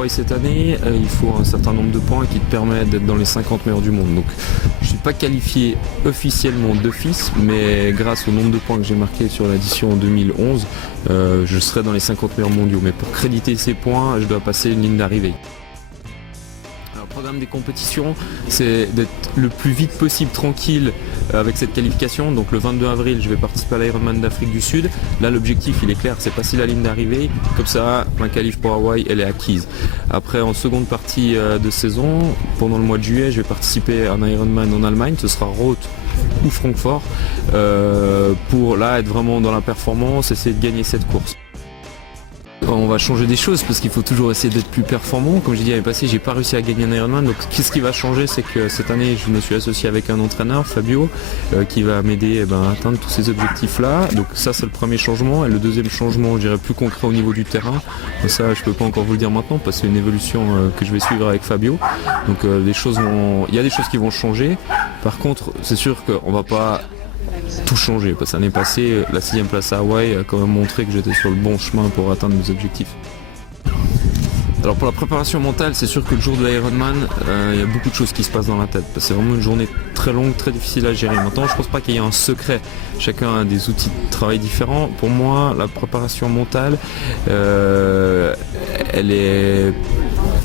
Hawaï cette année, il faut un certain nombre de points qui te permettent d'être dans les 50 meilleurs du monde. Donc je ne suis pas qualifié officiellement d'office, mais grâce au nombre de points que j'ai marqué sur l'édition 2011, je serai dans les 50 meilleurs mondiaux. Mais pour créditer ces points, je dois passer une ligne d'arrivée. Le programme des compétitions, c'est d'être le plus vite possible tranquille avec cette qualification. Donc le 22 avril, je vais participer à l'Ironman d'Afrique du Sud. Là, l'objectif, il est clair, c'est passer la ligne d'arrivée. Comme ça, ma qualif pour Hawaï, elle est acquise. Après, en seconde partie de saison, pendant le mois de juillet, je vais participer à un Ironman en Allemagne. Ce sera Roth ou Francfort pour là être vraiment dans la performance, essayer de gagner cette course. On va changer des choses parce qu'il faut toujours essayer d'être plus performant. Comme j'ai dit l'année passée, j'ai pas réussi à gagner un Ironman. Donc qu'est-ce qui va changer, c'est que cette année je me suis associé avec un entraîneur, Fabio, qui va m'aider à atteindre tous ces objectifs-là. Donc ça c'est le premier changement. Et le deuxième changement, je dirais plus concret au niveau du terrain. Ça je peux pas encore vous le dire maintenant parce que c'est une évolution que je vais suivre avec Fabio. Donc il y a des choses qui vont changer. Par contre, c'est sûr qu'on va pas tout changer, parce que l'année passée, la 6e place à Hawaï a quand même montré que j'étais sur le bon chemin pour atteindre mes objectifs. Alors pour la préparation mentale, c'est sûr que le jour de l'Ironman, il y a beaucoup de choses qui se passent dans la tête, parce que c'est vraiment une journée très longue, très difficile à gérer. Maintenant, je pense pas qu'il y ait un secret, chacun a des outils de travail différents. Pour moi, la préparation mentale, elle est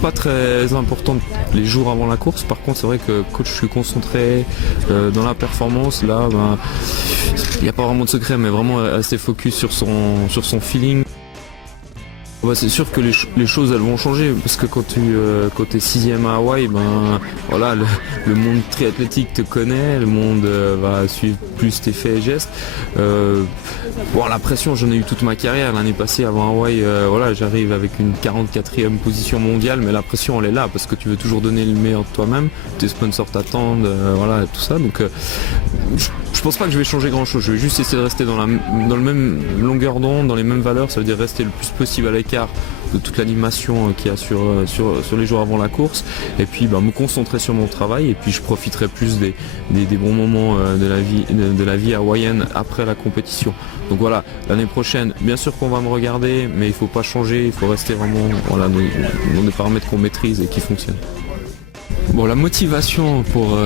pas très importante les jours avant la course. Par contre, c'est vrai que quand je suis concentré dans la performance, là, il n'y a pas vraiment de secret, mais vraiment rester focus sur son feeling. C'est sûr que les choses elles vont changer parce que quand tu es 6e à Hawaï, voilà, le monde triathlétique te connaît, le monde va suivre plus tes faits et gestes. La pression j'en ai eu toute ma carrière. L'année passée avant Hawaï, voilà, j'arrive avec une 44e position mondiale, mais la pression elle est là parce que tu veux toujours donner le meilleur de toi-même, tes sponsors t'attendent, voilà, tout ça. Donc je pense pas que je vais changer grand chose, je vais juste essayer de rester dans le même longueur d'onde, dans les mêmes valeurs, ça veut dire rester le plus possible à l'écart de toute l'animation qu'il y a sur les jours avant la course, et puis me concentrer sur mon travail, et puis je profiterai plus des bons moments de la vie hawaïenne après la compétition. Donc voilà, l'année prochaine, bien sûr qu'on va me regarder, mais il faut pas changer, il faut rester vraiment dans des paramètres qu'on maîtrise et qui fonctionnent. Bon, la motivation pour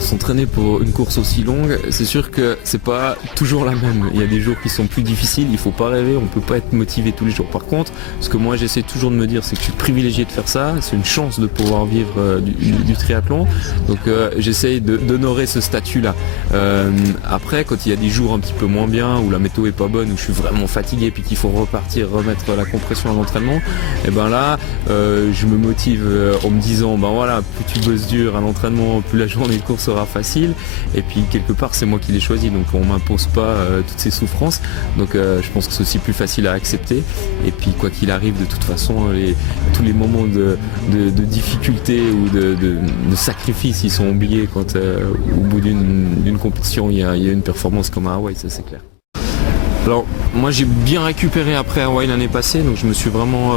s'entraîner pour une course aussi longue, c'est sûr que c'est pas toujours la même. Il y a des jours qui sont plus difficiles, il faut pas rêver, on peut pas être motivé tous les jours. Par contre, ce que moi j'essaie toujours de me dire, c'est que je suis privilégié de faire ça, c'est une chance de pouvoir vivre du triathlon. Donc j'essaye d'honorer ce statut-là. Après, quand il y a des jours un petit peu moins bien, où la météo est pas bonne, où je suis vraiment fatigué, puis qu'il faut remettre la compression à l'entraînement, et là, je me motive en me disant, voilà, plus tu bosses dur à l'entraînement, plus la journée de course sera facile. Et puis quelque part c'est moi qui l'ai choisi, donc on m'impose pas toutes ces souffrances. Donc je pense que c'est aussi plus facile à accepter. Et puis quoi qu'il arrive, de toute façon, tous les moments de difficulté ou de sacrifice, ils sont oubliés quand au bout d'une compétition il y a une performance comme à Hawaï, ça c'est clair. Alors moi j'ai bien récupéré après Hawaï l'année passée, donc je me suis vraiment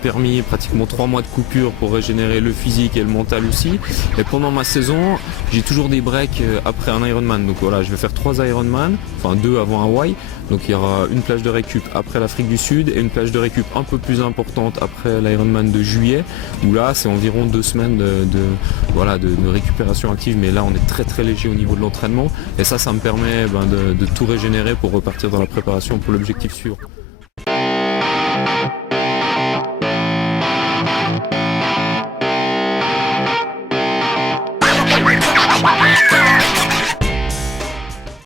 permis pratiquement 3 mois de coupure pour régénérer le physique et le mental aussi. Et pendant ma saison, j'ai toujours des breaks après un Ironman. Donc voilà, je vais faire 3 Ironman, enfin 2 avant Hawaï. Donc il y aura une plage de récup après l'Afrique du Sud et une plage de récup un peu plus importante après l'Ironman de juillet, où là c'est environ 2 semaines de récupération active, mais là on est très très léger au niveau de l'entraînement, et ça me permet de tout régénérer pour repartir dans la préparation pour l'objectif suivant.